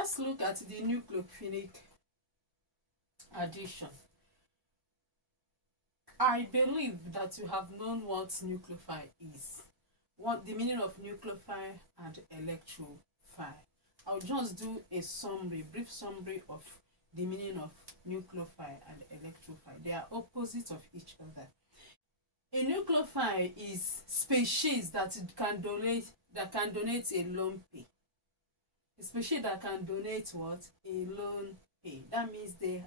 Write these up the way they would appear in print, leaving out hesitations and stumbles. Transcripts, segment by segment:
let's look at the nucleophilic addition. I believe that you have known what nucleophile is, what the meaning of nucleophile and electrophile. I'll just do a summary, brief summary of the meaning of nucleophile and electrophile. They are opposites of each other. A nucleophile is species that can donate a lone pair. A species that can donate what? A lone pair. That means they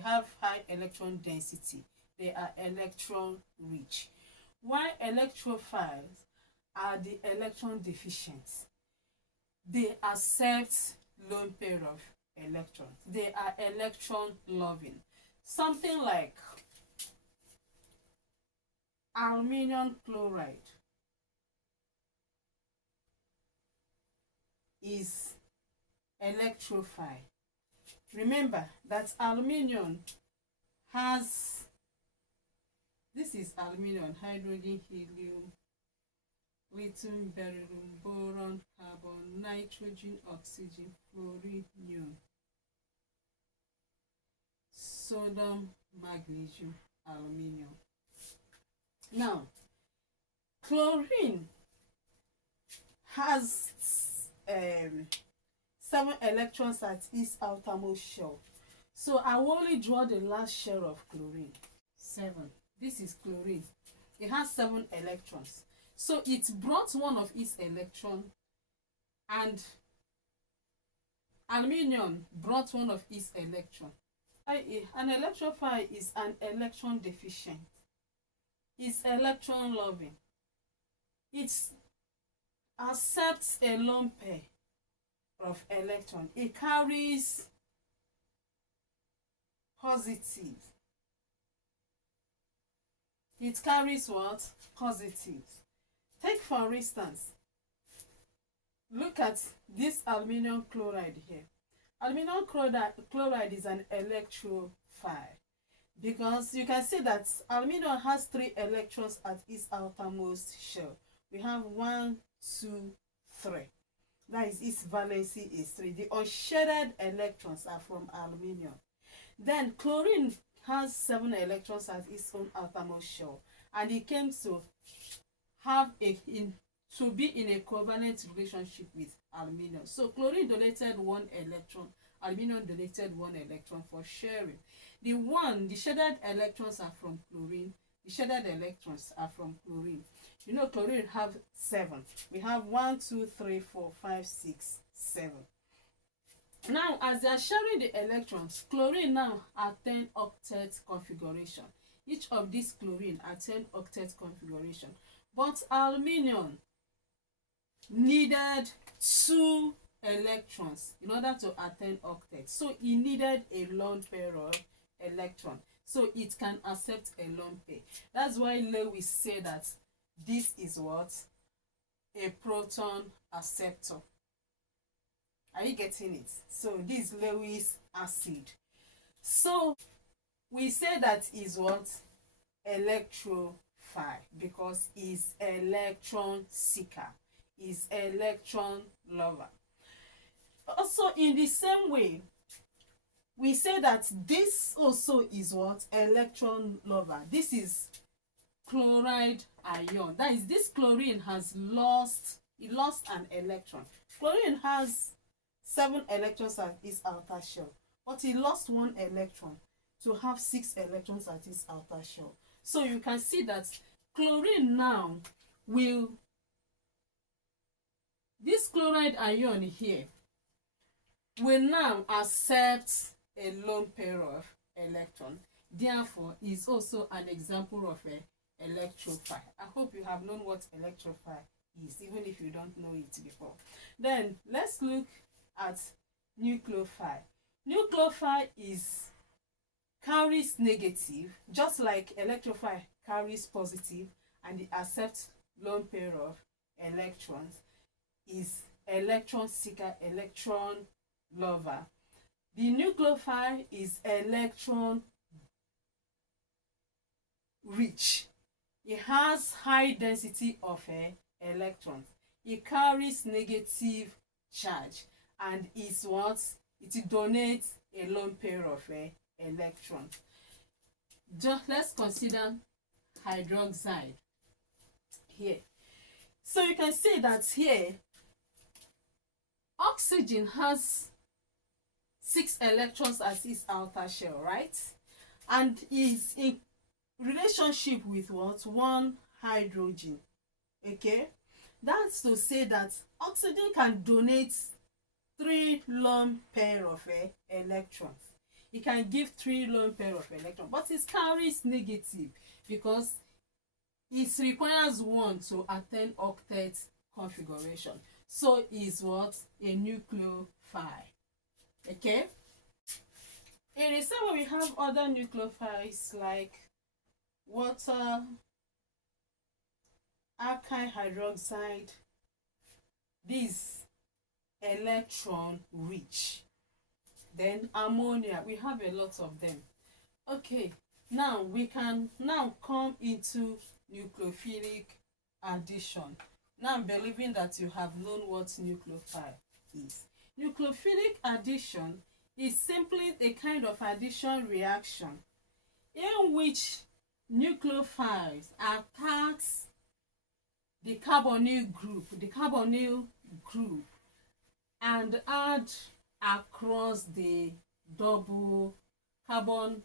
have high electron density. They are electron rich. While electrophiles are the electron deficient. They accept lone pair of electrons. They are electron loving. Something like aluminum chloride is electrophile. Remember that aluminum has, this is aluminum, hydrogen, helium, lithium, beryllium, boron, carbon, nitrogen, oxygen, fluorine, neon, sodium, magnesium, aluminum. Now, chlorine has 7 electrons at its outermost shell. So I will only draw the last shell of chlorine. 7. This is chlorine. It has 7 electrons. So it brought one of its electrons, and aluminium brought one of its electrons. An electrophile is an electron deficient. It's electron loving. It accepts a lone pair of electron. It carries positive. It carries what? Positives. Take for instance, look at this aluminum chloride here. Aluminum chloride is an electrophile because you can see that aluminum has 3 electrons at its outermost shell. We have 1, 2, 3. That is, its valency is 3. The unshaded electrons are from aluminum. Then chlorine has 7 electrons at its own outermost shell, and it came to be in a covalent relationship with aluminum. So chlorine donated 1 electron, aluminum donated 1 electron for sharing. The shaded electrons are from chlorine. The shaded electrons are from chlorine. You know, chlorine have 7. We have 1, 2, 3, 4, 5, 6, 7. Now, as they are sharing the electrons, chlorine now are 10 octet configuration. Each of these chlorine are 10 octet configuration. But aluminum needed 2 electrons in order to attain octet. So it needed a lone pair of electron. So it can accept a lone pair. That's why Lewis said that this is what? A proton acceptor. Are you getting it? So this is Lewis acid. So we say that is what? Electrophile, because is electron seeker, is electron lover. Also, in the same way, we say that this also is what? Electron lover. This is chloride ion. That is, this chlorine has lost an electron. Chlorine has 7 electrons at its outer shell, but it lost 1 electron to have 6 electrons at its outer shell. So you can see that chlorine now this chloride ion here will now accept a lone pair of electron. Therefore, is also an example of an electrophile. I hope you have known what electrophile is, even if you don't know it before. Then let's look at nucleophile. Nucleophile carries negative, just like electrophile carries positive, and it accepts lone pair of electrons. Is electron seeker, electron lover. The nucleophile is electron rich. It has high density of electrons. It carries negative charge, and is what it donates a lone pair of electrons. Just let's consider hydroxide here. So you can see that here oxygen has 6 electrons as its outer shell, right? And is in relationship with what? 1 hydrogen. Okay, that's to say that oxygen can donate 3 lone pair of electrons. It can give 3 lone pair of electrons, but it carries negative because it requires 1 to attain octet configuration. So is what? A nucleophile. Okay, in the same way we have other nucleophiles like water, alkyl hydroxide. These electron rich. Then ammonia, we have a lot of them. Okay, now we can now come into nucleophilic addition. Now I'm believing that you have known what nucleophile is. Nucleophilic addition is simply a kind of addition reaction in which nucleophiles attacks the carbonyl group and add across the double carbon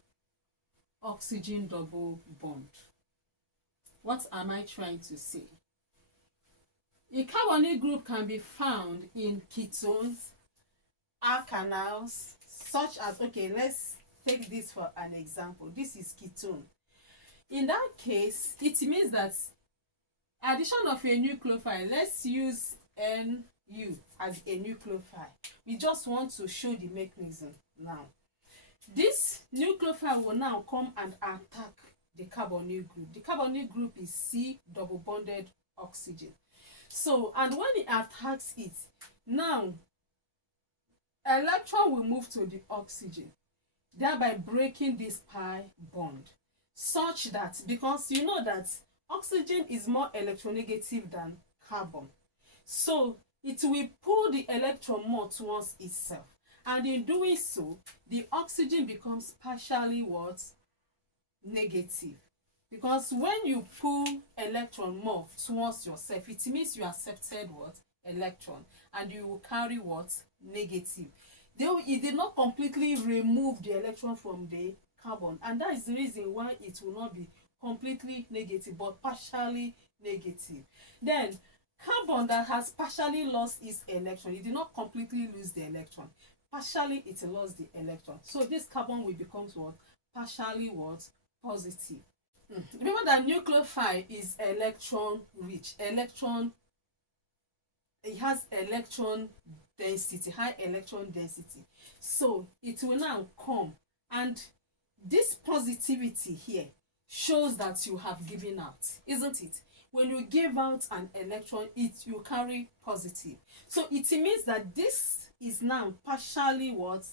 oxygen double bond. What am I trying to say? A carbonyl group can be found in ketones, alkanals, such as, okay, let's take this for an example. This is ketone. In that case, it means that addition of a nucleophile, let's use Nu as a nucleophile. We just want to show the mechanism now. This nucleophile will now come and attack the carbonyl group. The carbonyl group is C double bonded oxygen. So, and when it attacks it, now electron will move to the oxygen, thereby breaking this pi bond, such that, because you know that oxygen is more electronegative than carbon, so it will pull the electron more towards itself, and in doing so the oxygen becomes partially what? Negative. Because when you pull electron more towards yourself, it means you accepted what? Electron, and you will carry what? Negative. Though it did not completely remove the electron from the carbon, and that is the reason why it will not be completely negative but partially negative. Then carbon that has partially lost its electron, it did not completely lose the electron, partially it lost the electron, so this carbon will become what? Partially what? Positive. Remember that nucleophile is electron rich. Electron, it has electron density, high electron density, so it will now come, and this positivity here shows that you have given out, isn't it? When you give out an electron, you carry positive, so it means that this is now partially what?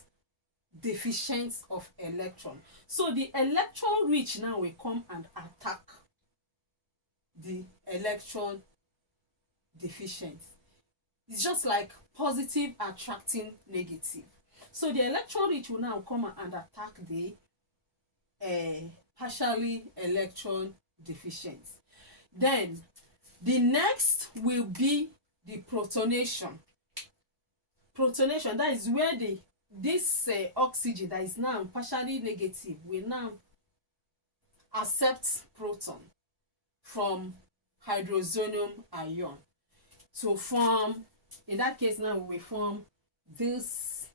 Deficient of electron. So the electron rich now will come and attack the electron deficient. It's just like positive attracting negative. So the electron rich will now come and attack the partially electron deficient. Then the next will be the protonation. Protonation, that is where this oxygen that is now partially negative will now accept proton from hydrozonium ion to form, in that case now we form this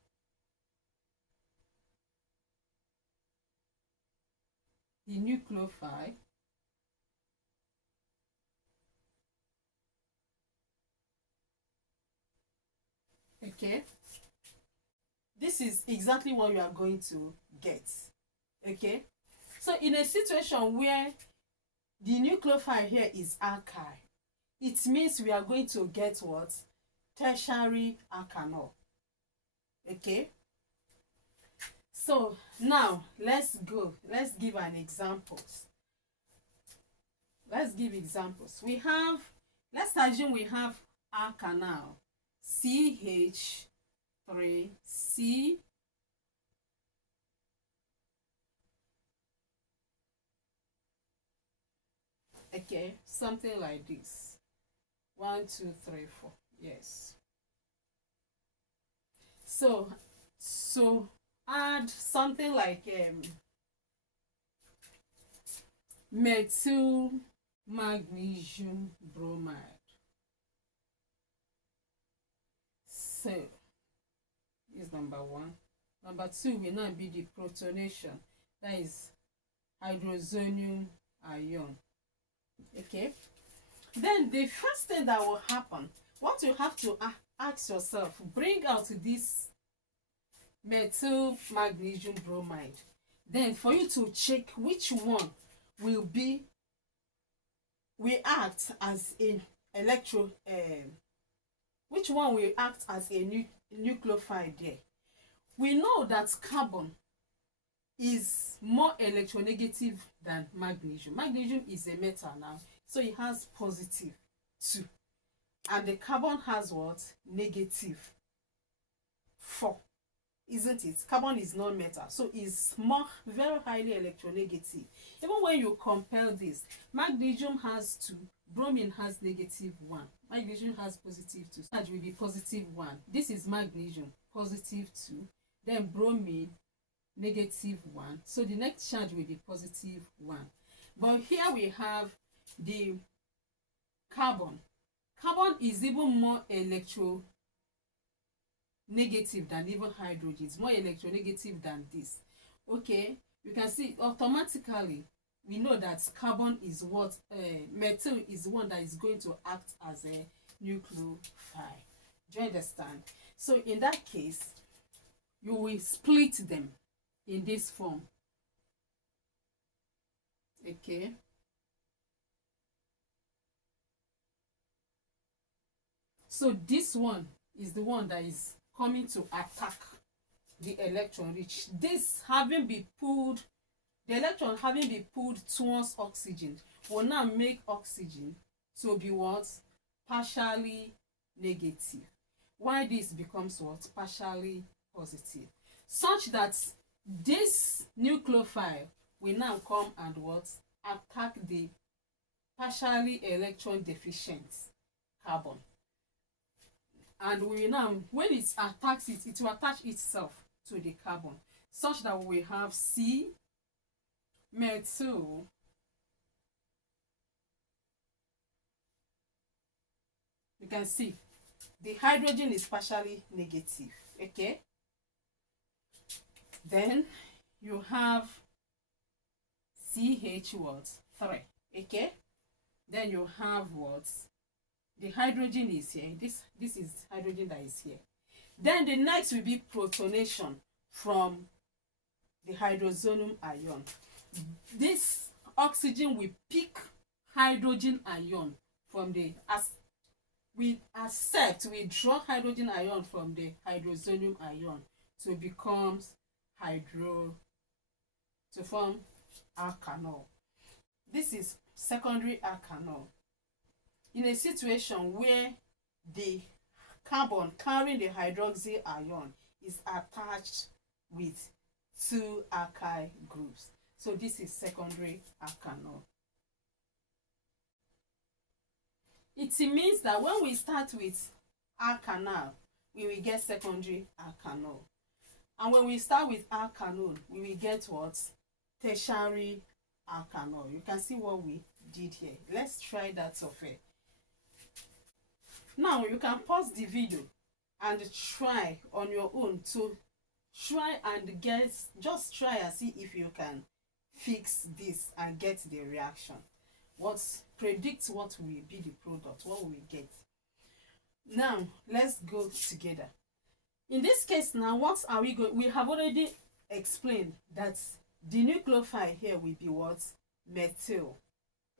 the nucleophile. Okay, this is exactly what you are going to get. Okay, so in a situation where the nucleophile here is alkyl, it means we are going to get what? Tertiary alkanol. Okay, so now let's give an examples. Let's give examples. We have, let's assume we have alkanal CH3C, okay, something like this. 1 2 3 4, yes. So add something like methyl magnesium bromide. So is number 1. Number 2 will now be the protonation, that is hydrozonium ion. Okay, then the first thing that will happen, what you have to ask yourself, bring out this methyl magnesium bromide, then for you to check which one will act as a which one will act as a nucleophile there. We know that carbon is more electronegative than magnesium. Magnesium is a metal now, so it has positive 2, and the carbon has what? Negative 4, isn't it? Carbon is non-metal, so it's more very highly electronegative. Even when you compare this, magnesium has 2, bromine has negative 1, magnesium has positive 2, charge will be positive 1. This is magnesium, positive 2, then bromine negative 1, so the next charge will be positive 1. But here we have the carbon. Carbon is even more electronegative than even hydrogen. It's more electronegative than this. Okay, you can see automatically we know that carbon is what metal is the one that is going to act as a nucleophile. Do you understand? So in that case, you will split them in this form. Okay, so this one is the one that is coming to attack the electron, which this having been pulled, the electron having been pulled towards oxygen will now make oxygen to be what? Partially negative. Why this becomes what? Partially positive, such that this nucleophile will now come and what? Attack the partially electron deficient carbon. And we now, when it attacks it, it will attach itself to the carbon, such that we have C methyl you can see the hydrogen is partially negative. Okay, then you have CH what? 3. Okay, then you have what? The hydrogen is here. This is hydrogen that is here. Then the next will be protonation from the hydrozonium ion. This oxygen will pick hydrogen ion from the, as we draw hydrogen ion from the hydrozonium ion to becomes to form alkanol. This is secondary alkanol. In a situation where the carbon carrying the hydroxyl ion is attached with 2 alkyl groups, so this is secondary alkanol. It means that when we start with alkanol, we will get secondary alkanol, and when we start with alkanol, we will get what? Tertiary alkanol. You can see what we did here. Let's try that software. Now you can pause the video and try on your own to try and guess, just try and see if you can fix this and get the reaction. Predict what will be the product, what will we get. Now let's go together. In this case now, what are we going? We have already explained that the nucleophile here will be what? Methyl.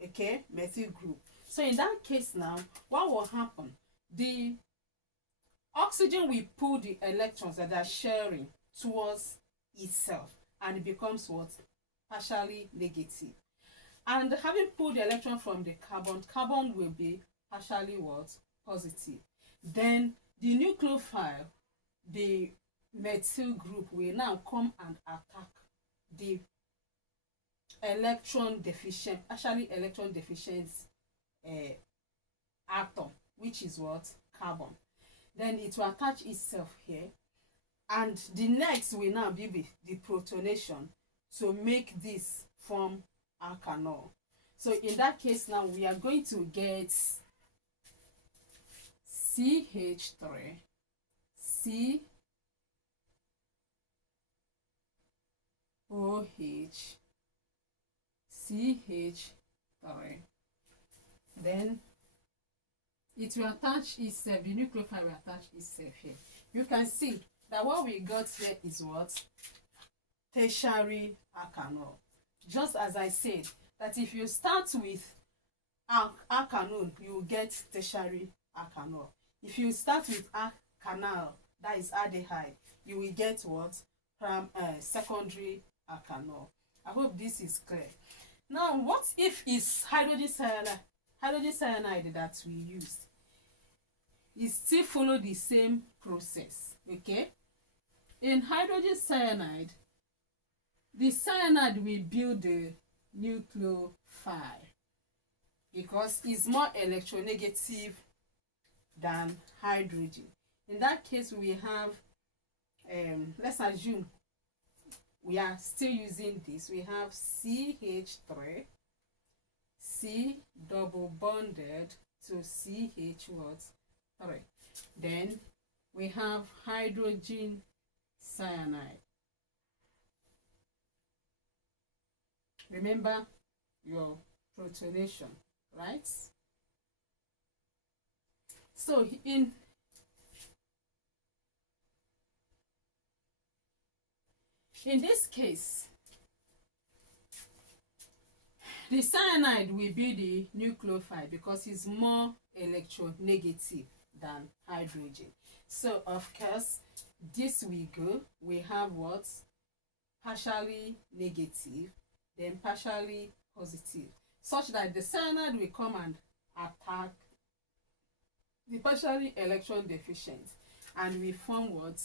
Okay, methyl group. So in that case now, what will happen? The oxygen will pull the electrons that are sharing towards itself, and it becomes what? Partially negative. And having pulled the electron from the carbon, carbon will be partially what? Positive. Then the nucleophile, the methyl group, will now come and attack the electron deficient, actually electron deficient uh, atom, which is what? Carbon. Then it will attach itself here, and the next will now be the protonation to make this form alkanol. So in that case now we are going to get CH3, COH, CH3. Then it will attach itself, the nucleophile will attach itself here. You can see that what we got here is what? Tertiary alkanol. Just as I said, that if you start with alkanol, you will get tertiary alkanol. If you start with alkanal, that is aldehyde, you will get what? Secondary alkanol. I hope this is clear. Now, what if it's hydrogen cyanide? Hydrogen cyanide that we used, it still follow the same process. Okay, in hydrogen cyanide, the cyanide will build the nucleophile because it's more electronegative than hydrogen. In that case, we have let's assume we are still using this. We have CH3, C double bonded to CH what? 3. Then we have hydrogen cyanide. Remember your protonation, right? So in this case, the cyanide will be the nucleophile because it's more electronegative than hydrogen. So of course, this will go. We have what? Partially negative, then partially positive, such that the cyanide will come and attack the partially electron deficient, and we form what?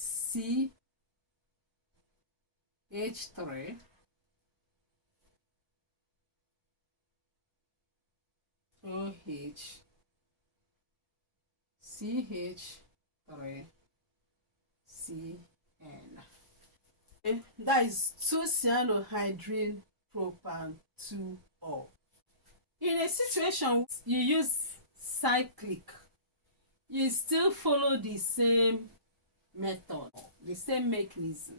CH3, OH, CH3, CN. That is 2-cyanohydrin propan 2-ol. In a situation you use cyclic, you still follow the same method, the same mechanism.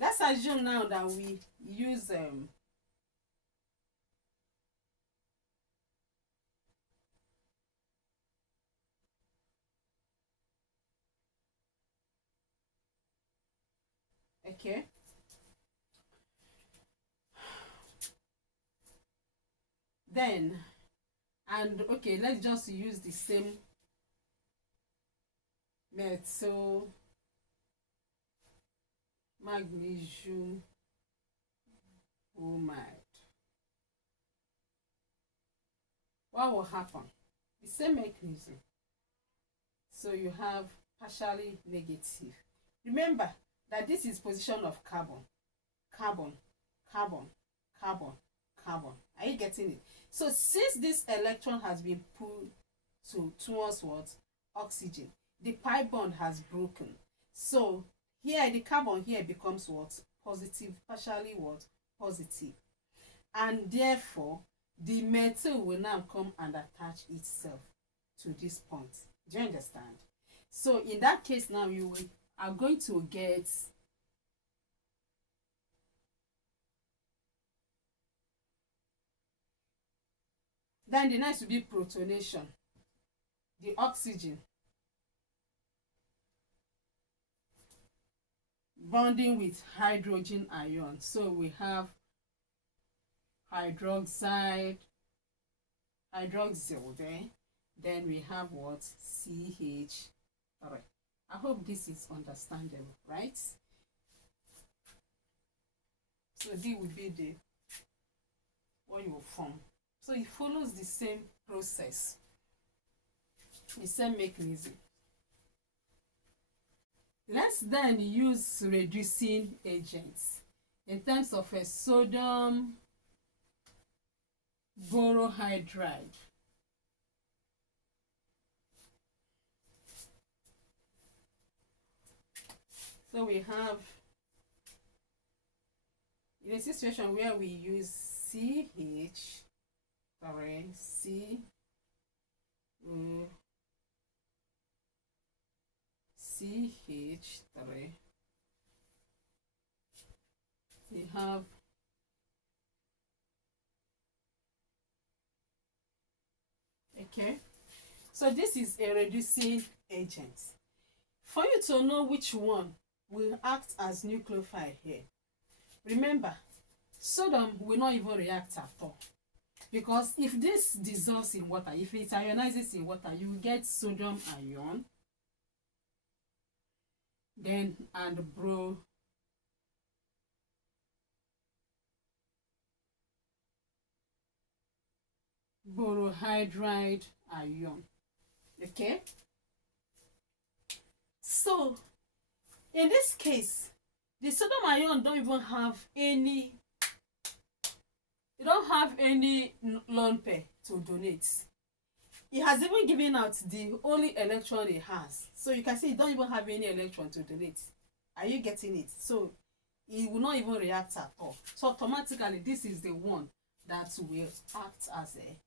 Let's assume now that we use okay, then, and okay, let's just use the same methyl magnesium bromide. What will happen? The same mechanism. So you have partially negative. Remember that this is position of carbon, carbon, carbon, carbon, carbon. Are you getting it? So since this electron has been pulled towards what? Oxygen, the pi bond has broken. So here the carbon here becomes what? Positive, partially what? Positive. And therefore the metal will now come and attach itself to this point. Do you understand? So in that case now you are going to get then the next will be protonation. The oxygen bonding with hydrogen ion. So we have hydroxyl there. Then we have what? CH3. I hope this is understandable, right? So D will be the what you will form. So it follows the same process, the same mechanism. Let's then use reducing agents in terms of a sodium borohydride. So we have, in a situation where we use CH, sorry, CH3, we have okay. So this is a reducing agent. For you to know which one will act as nucleophile here, remember, sodium will not even react at all. Because if this dissolves in water, if it ionizes in water, you will get sodium ion, then and borohydride ion. Okay? So, in this case, the sodium ion don't even have any, it don't have any lone pair to donate. It has even given out the only electron it has. So you can see it don't even have any electron to donate. Are you getting it? So it will not even react at all. So automatically this is the one that will act as a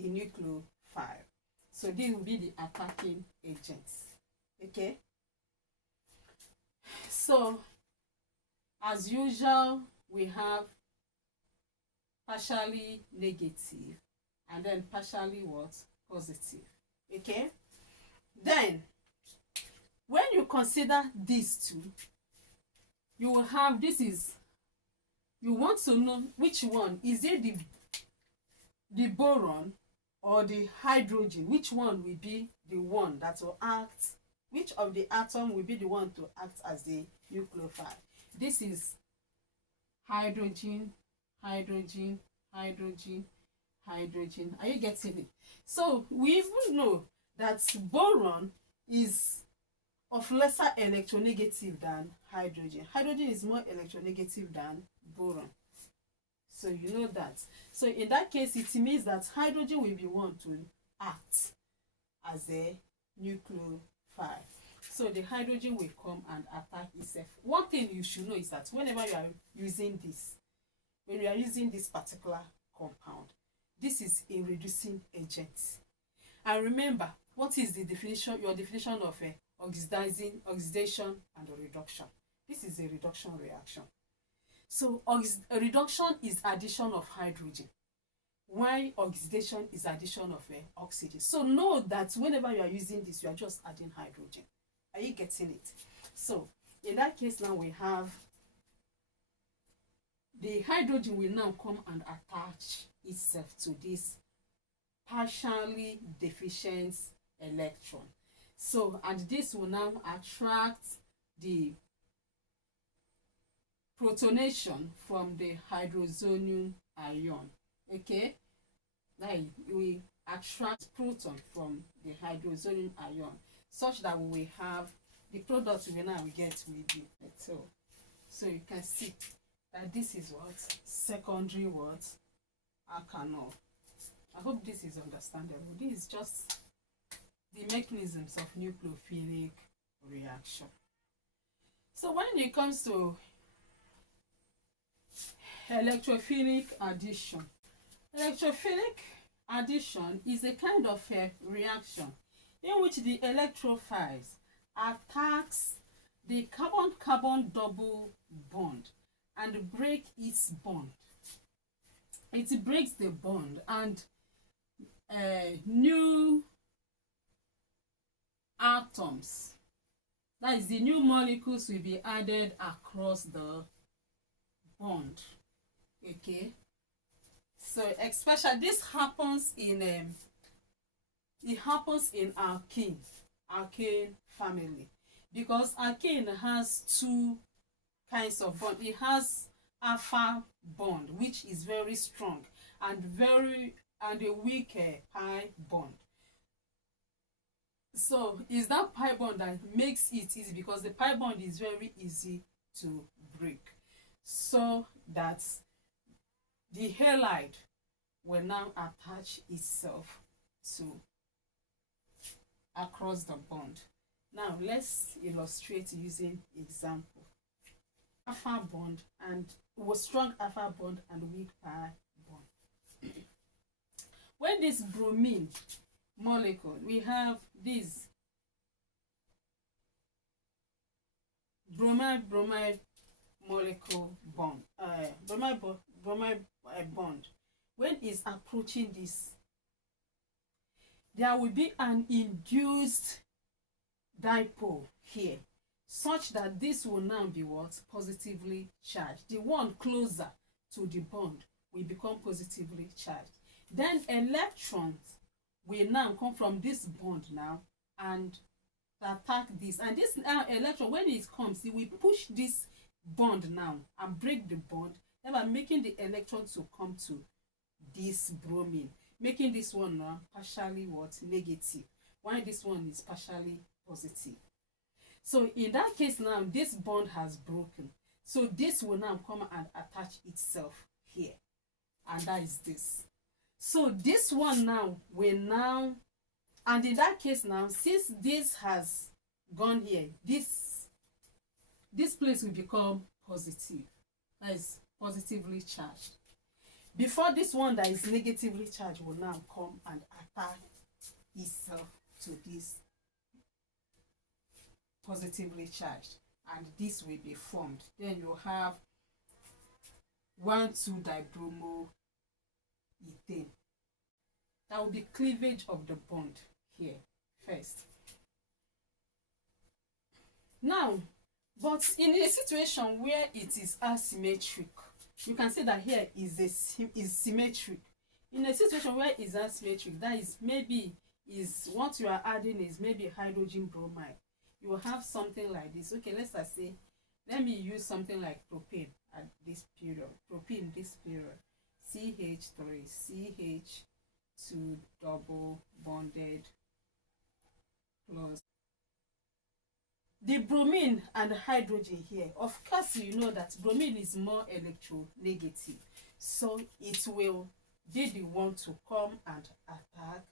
nucleophile. So this will be the attacking agents. Okay? So as usual, we have partially negative and then partially what? Positive. Okay? Then, when you consider these two, you will have, this is, you want to know which one, is it the boron or the hydrogen? Which one will be the one that will act, which of the atom will be the one to act as the nucleophile? This is hydrogen, hydrogen, hydrogen, hydrogen. Are you getting it? So we even know that boron is of lesser electronegative than hydrogen. Hydrogen is more electronegative than boron. So you know that. So in that case, it means that hydrogen will be one to act as a nucleophile. So the hydrogen will come and attack itself. One thing you should know is that whenever you are using this, when you are using this particular compound, this is a reducing agent. And remember, what is the definition, your definition of oxidation and reduction? This is a reduction reaction. So reduction is addition of hydrogen, while oxidation is addition of oxygen. So know that whenever you are using this, you are just adding hydrogen. Are you getting it? So in that case, now we have the hydrogen will now come and attach itself to this partially deficient electron. So, and this will now attract the protonation from the hydrozonium ion. Okay? Now we attract proton from the hydrozonium ion such that we will have the product we now get will be metal. So you can see that this is what? Secondary what? Alkanol. I hope this is understandable. This is just the mechanisms of nucleophilic reaction. So when it comes to electrophilic addition, electrophilic addition is a kind of a reaction in which the electrophiles attacks the carbon-carbon double bond and break its bond. It breaks the bond and new atoms, that is, the new molecules will be added across the bond. Okay, so especially this happens in alkane family, because alkane has two kinds of bond. It has alpha bond, which is very strong, and a weak pi bond. So it's that pi bond that makes it easy, because the pi bond is very easy to break. So that the halide will now attach itself to across the bond. Now let's illustrate using example. Alpha bond and was strong alpha bond and weak pi bond. When this bromine molecule, we have this bromide molecule bond, bromide bond. When it's approaching this, there will be an induced dipole here, such that this will now be what? Positively charged. The one closer to the bond will become positively charged. Then electrons will now come from this bond now and attack this. And this electron, when it comes, it will push this bond now and break the bond, thereby making the electron to come to this bromine, making this one now partially what? Negative, while this one is partially positive. So in that case now, this bond has broken. So this will now come and attach itself here. And that is this. So this one now will now, and in that case now, since this has gone here, this place will become positive. That is positively charged. Before this one that is negatively charged will now come and attach itself to this positively charged, and this will be formed. Then you have 1,2-dibromoethane. That will be cleavage of the bond here first. Now, but in a situation where it is asymmetric, you can see that here is symmetric. In a situation where it's asymmetric, that is maybe is what you are adding is maybe hydrogen bromide. You will have something like this. Okay, let's just say, let me use something like propane at this period. Propane this period. CH3, CH2 double bonded plus the bromine and hydrogen here. Of course, you know that bromine is more electronegative, so it will be the one to come and attack.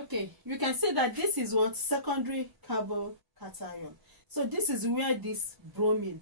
Okay, you can say that this is what? Secondary carbocation. So this is where this bromine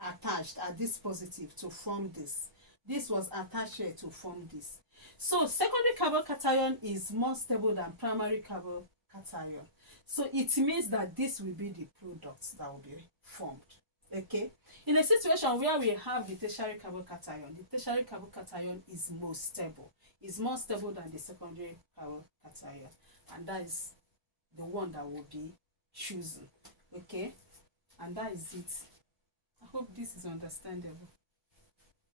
attached at this positive to form this. This was attached here to form this. So secondary carbocation is more stable than primary carbocation. So it means that this will be the products that will be formed. Okay. In a situation where we have the tertiary carbocation, the tertiary carbocation is most stable. It's more stable than the secondary carbocation, and that is the one that will be chosen. Okay, and that is it. I hope this is understandable.